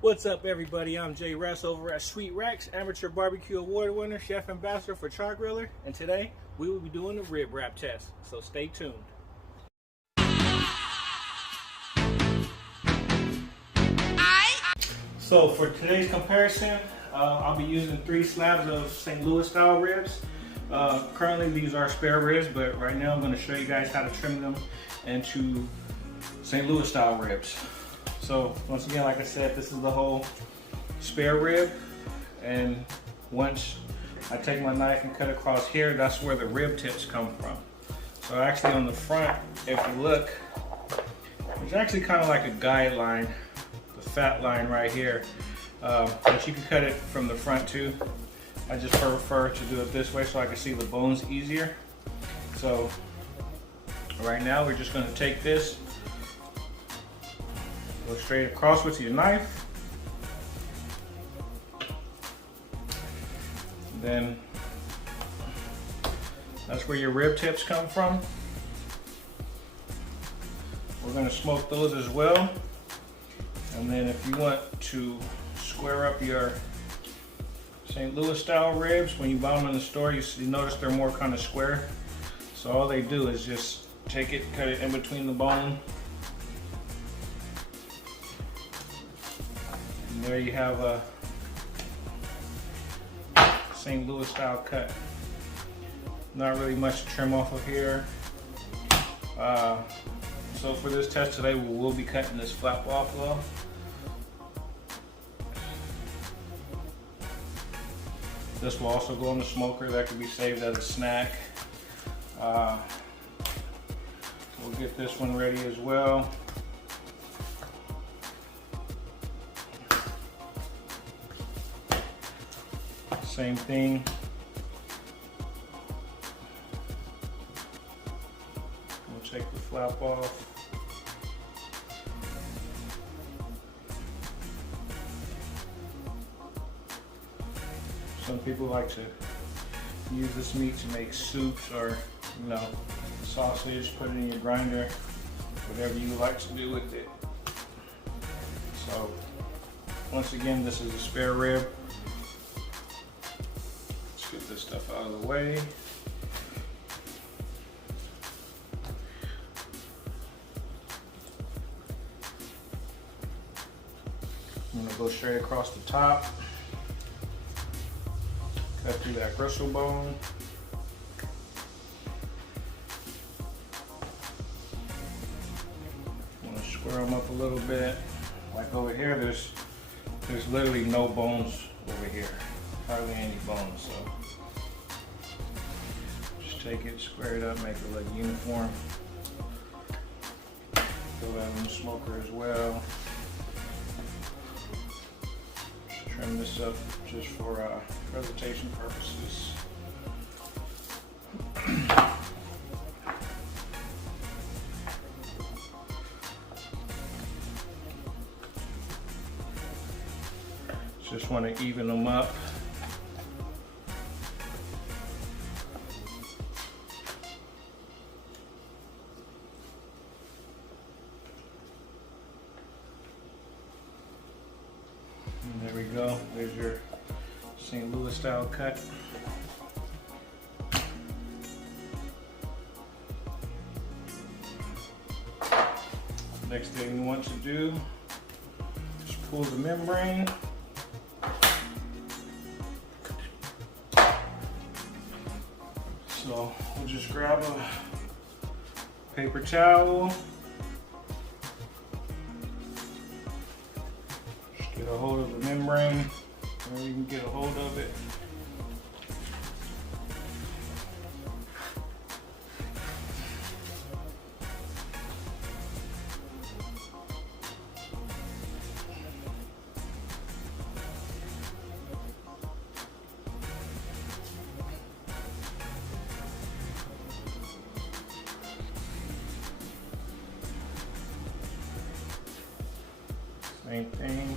What's up, everybody? I'm Jay Russ over at Sweet Rex, Amateur Barbecue Award winner, Chef Ambassador for Char Griller, and today we will be doing a rib wrap test, so stay tuned. So for today's comparison, I'll be using 3 slabs of St. Louis style ribs. Currently these are spare ribs, but right now I'm going to show you guys how to trim them into St. Louis style ribs. So once again, like I said, this is the whole spare rib, and once I take my knife and cut across here, that's where the rib tips come from. So actually on the front, if you look, there's actually kind of like a guideline, the fat line right here, but you can cut it from the front too. I just prefer to do it this way so I can see the bones easier. So right now we're just going to take this, go straight across with your knife. Then that's where your rib tips come from. We're going to smoke those as well. And then if you want to square up your St. Louis style ribs, when you buy them in the store, you notice they're more kind of square. So all they do is just take it, cut it in between the bone. And there you have a St. Louis style cut. Not really much to trim off of here. So for this test today, we will be cutting this flap off though. This will also go in the smoker. That could be saved as a snack. We'll get this one ready as well. Same thing. We'll take the flap off. Some people like to use this meat to make soups or, sausage, put it in your grinder, whatever you like to do with it. So once again, this is a spare rib. Let's get this stuff out of the way. I'm gonna go straight across the top. Cut through that gristle bone. I'm gonna square them up a little bit. Like over here, there's literally no bones over here. Hardly any bones, so just take it, square it up, make it look uniform. Throw that in the smoker as well. Trim this up just for presentation purposes. Just want to even them up. And there we go. There's your St. Louis style cut. Next thing we want to do is pull the membrane. So we'll just grab a paper towel. Just get a hold of the membrane. Or you can get a hold of it. Same thing.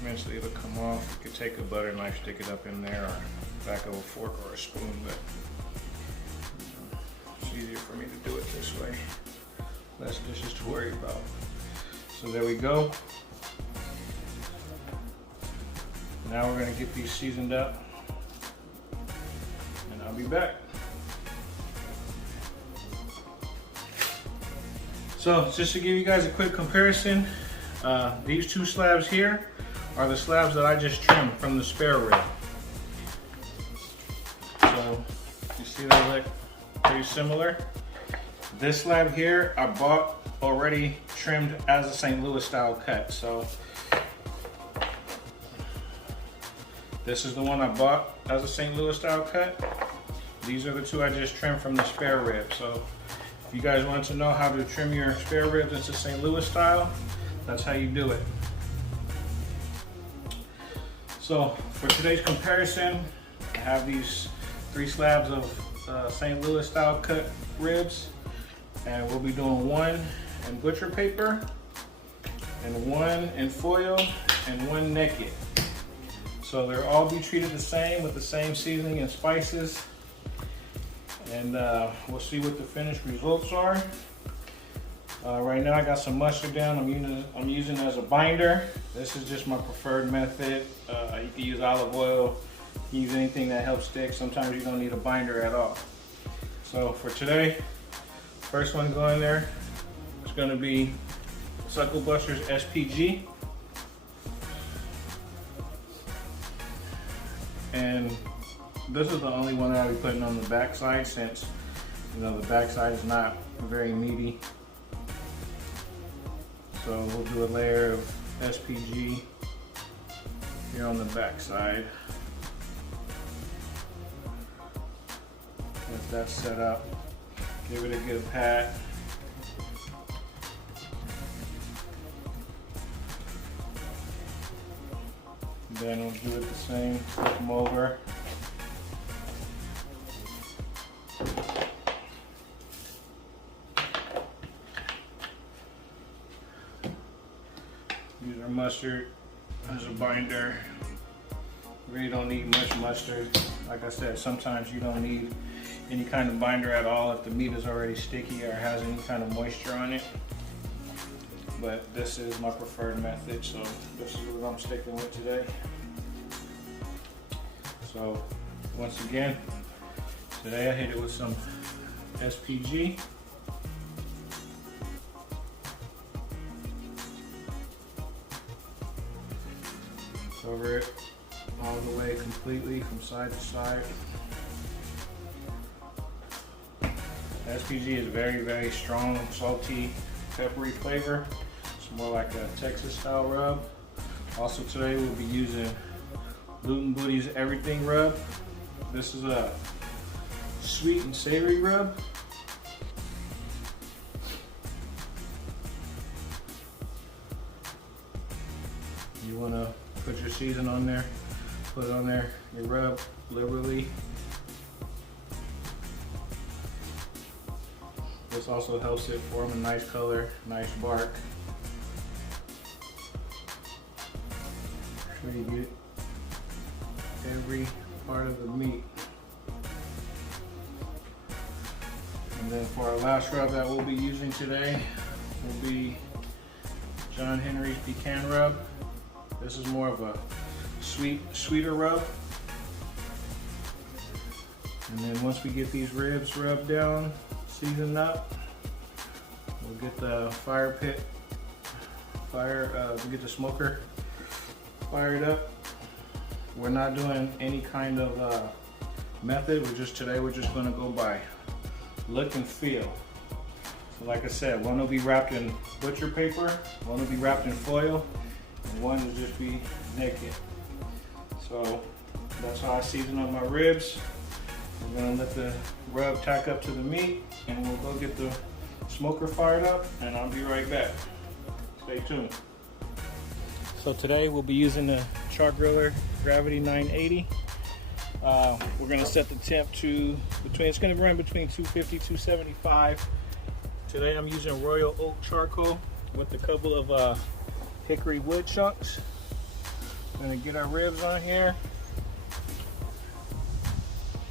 Eventually it'll come off. You could take a butter knife, stick it up in there, or back of a fork or a spoon, but it's easier for me to do it this way. Less dishes to worry about. So there we go. Now we're gonna get these seasoned up, and I'll be back. So just to give you guys a quick comparison, these two slabs here are the slabs that I just trimmed from the spare rib. So you see they look pretty similar. This slab here I bought already trimmed as a St. Louis style cut. So this is the one I bought as a St. Louis style cut. These are the two I just trimmed from the spare rib. So if you guys want to know how to trim your spare ribs into St. Louis style, that's how you do it. So for today's comparison, I have these 3 slabs of St. Louis style cut ribs, and we'll be doing one in butcher paper, and one in foil, and one naked. So they'll all be treated the same with the same seasoning and spices. And we'll see what the finished results are. Right now I got some mustard down. I'm using it as a binder. This is just my preferred method. You can use olive oil, you can use anything that helps stick. Sometimes you don't need a binder at all. So for today, first one to go in there is going to be Suckle Busters SPG. And this is the only one that I'll be putting on the back side, since the back side is not very meaty. So we'll do a layer of SPG here on the back side. Let that set up. Give it a good pat. Then we'll do it the same, flip them over. Use our mustard as a binder. Really don't need much mustard. Like I said, sometimes you don't need any kind of binder at all if the meat is already sticky or has any kind of moisture on it. But this is my preferred method, so this is what I'm sticking with today. So once again, today I hit it with some SPG. Cover it all the way completely from side to side. SPG is very, very strong, salty, peppery flavor. It's more like a Texas style rub. Also today we'll be using Luton Booty's Everything Rub. This is a sweet and savory rub. You want to put your season on there, put it on there, you rub liberally. This also helps it form a nice color, nice bark. Make sure you get every part of the meat. And then for our last rub that we'll be using today will be John Henry's Pecan Rub. This is more of a sweeter rub. And then once we get these ribs rubbed down, seasoned up, we'll get the we'll get the smoker fired up. We're not doing any kind of method. Today we're just gonna go by look and feel. So like I said, one will be wrapped in butcher paper, one will be wrapped in foil, and one will just be naked. So that's how I season up my ribs. We're gonna let the rub tack up to the meat, and we'll go get the smoker fired up, and I'll be right back. Stay tuned. So today we'll be using the Char Griller Gravity 980. We're gonna set the temp to it's gonna run between 250, 275. Today I'm using Royal Oak charcoal with a couple of hickory wood chunks. Gonna get our ribs on here,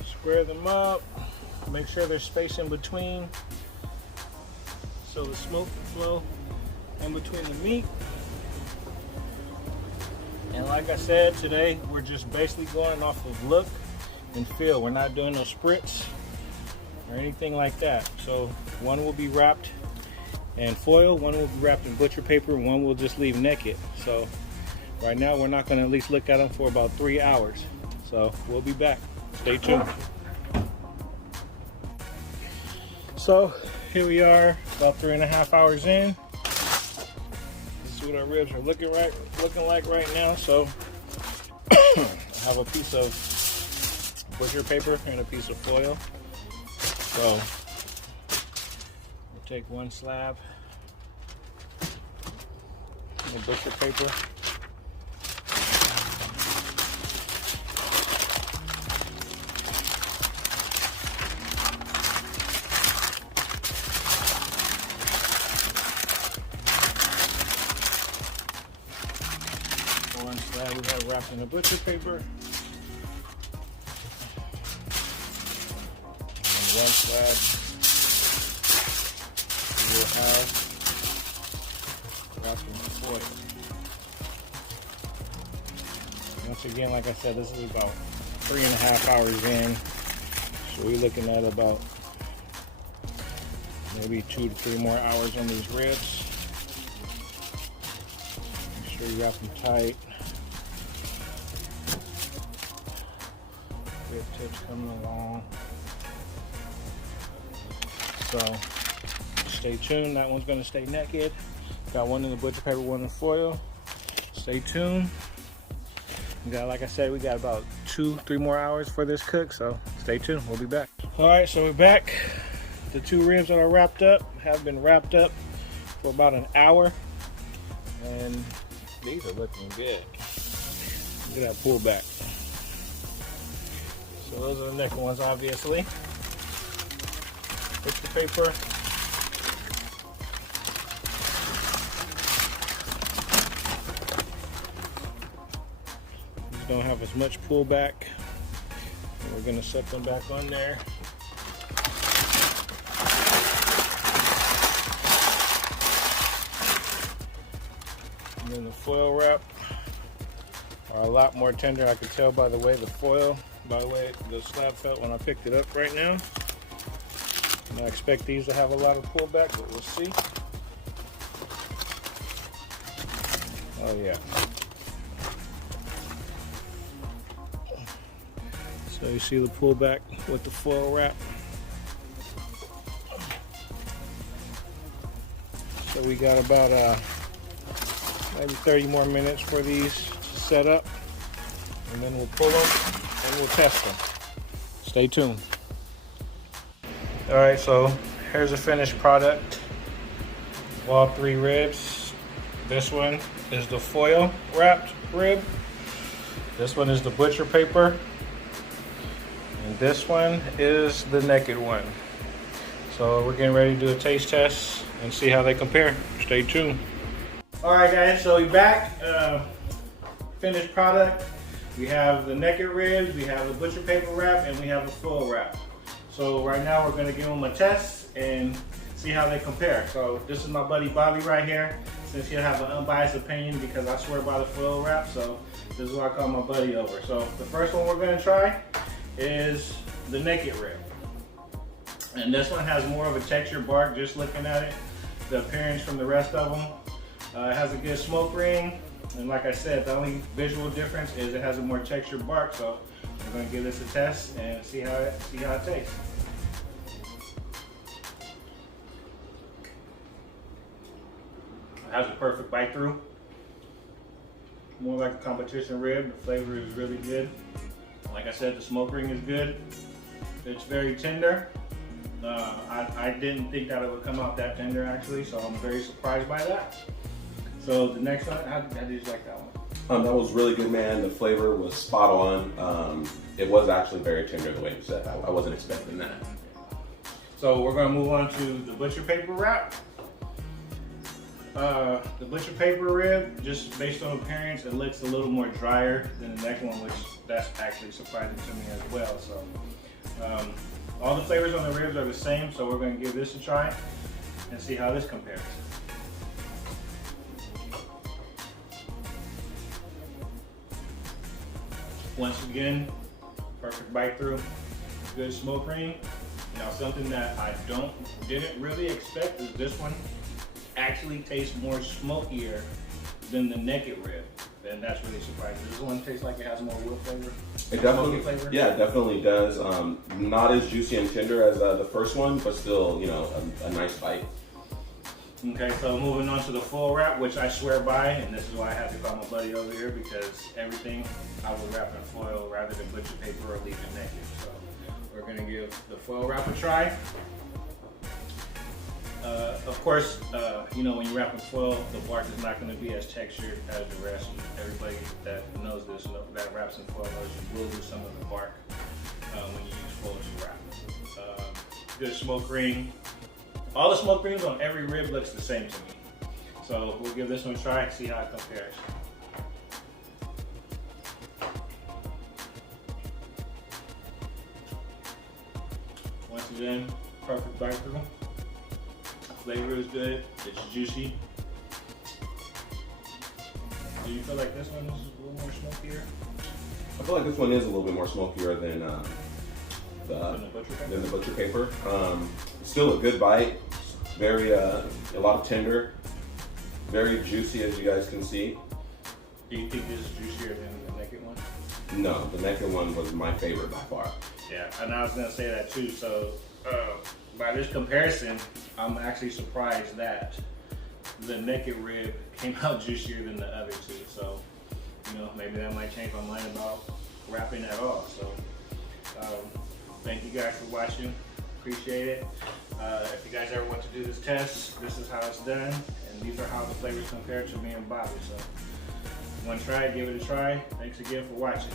square them up, make sure there's space in between so the smoke can flow in between the meat. And like I said, today we're just basically going off of look and feel. We're not doing no spritz or anything like that. So one will be wrapped in foil, one will be wrapped in butcher paper, one will just leave naked. So right now we're not going to at least look at them for about 3 hours. So we'll be back. Stay tuned. So here we are, about 3.5 hours in. This is what our ribs are looking like right now. So I have a piece of butcher paper and a piece of foil. So we'll take one slab of butcher paper. One slab we have wrapped in the butcher paper. And one slab we will have wrapped in foil. Once again, like I said, this is about 3.5 hours in. So we're looking at about maybe 2 to 3 more hours on these ribs. Make sure you wrap them tight. Rib tips coming along. So stay tuned. That one's going to stay naked. Got one in the butcher paper, one in foil. Stay tuned. We got, like I said, we got about 2-3 more hours for this cook. So stay tuned. We'll be back. All right, so we're back. The 2 ribs that are wrapped up have been wrapped up for about an hour, and these are looking good. Look at that pullback. So those are the naked ones, obviously. Butcher paper. These don't have as much pullback. And we're going to set them back on there. And then the foil wrap are a lot more tender. I could tell by the way the slab felt when I picked it up right now. And I expect these to have a lot of pullback, but we'll see. Oh yeah. So you see the pullback with the foil wrap. So we got about maybe 30 more minutes for these to set up, and then we'll pull them and we'll test them. Stay tuned. All right, so here's the finished product of all 3 ribs. This one is the foil wrapped rib. This one is the butcher paper. And this one is the naked one. So we're getting ready to do a taste test and see how they compare. Stay tuned. All right, guys, so we're back. Finished product. We have the naked ribs, we have the butcher paper wrap, and we have the foil wrap. So right now we're gonna give them a test and see how they compare. So this is my buddy Bobby right here, since he'll have an unbiased opinion because I swear by the foil wrap. So this is why I call my buddy over. So the first one we're gonna try is the naked rib. And this one has more of a textured bark, just looking at it. The appearance from the rest of them. It has a good smoke ring. And like I said, the only visual difference is it has a more textured bark. So we're gonna give this a test and see how it tastes. It has a perfect bite through. More like a competition rib. The flavor is really good. Like I said, the smoke ring is good. It's very tender. I didn't think that it would come out that tender actually, so I'm very surprised by that. So the next one, how did you like that one? That was really good, man. The flavor was spot on. It was actually very tender the way you said. I wasn't expecting that. So we're gonna move on to the butcher paper wrap. The butcher paper rib, just based on appearance, it looks a little more drier than the next one, which that's actually surprising to me as well. So all the flavors on the ribs are the same, so we're going to give this a try and see how this compares. Once again, perfect bite through, good smoke ring. Now something that I didn't really expect is this one actually tastes more smokier than the naked rib. And that's really surprising. This one tastes like it has more wood flavor. It definitely, smoky flavor. yeah, it definitely does. Not as juicy and tender as the first one, but still, you know, a nice bite. Okay, so moving on to the foil wrap, which I swear by, and this is why I have to call my buddy over here, because everything I would wrap in foil rather than butcher paper or leave it naked. So we're gonna give the foil wrap a try. Of course, you know, when you wrap in foil, the bark is not gonna be as textured as the rest. Everybody that knows this, that wraps in foil knows you will lose some of the bark when you use foil to wrap. Good smoke ring. All the smoke rings on every rib looks the same to me. So we'll give this one a try, see how it compares. Once again, perfect bite through. Flavor is good, it's juicy. Do you feel like this one is a little more smokier? I feel like this one is a little bit more smokier than Than the butcher paper? Still a good bite. Very a lot of tender. Very juicy, as you guys can see. Do you think this is juicier than the naked one? No, the naked one was my favorite by far. Yeah, and I was gonna say that too. So by this comparison, I'm actually surprised that the naked rib came out juicier than the other two. So, you know, maybe that might change my mind about wrapping at all. So, thank you guys for watching. Appreciate it. If you guys ever want to do this test, this is how it's done, and these are how the flavors compare to me and Bobby. So, if you want to try it, give it a try. Thanks again for watching.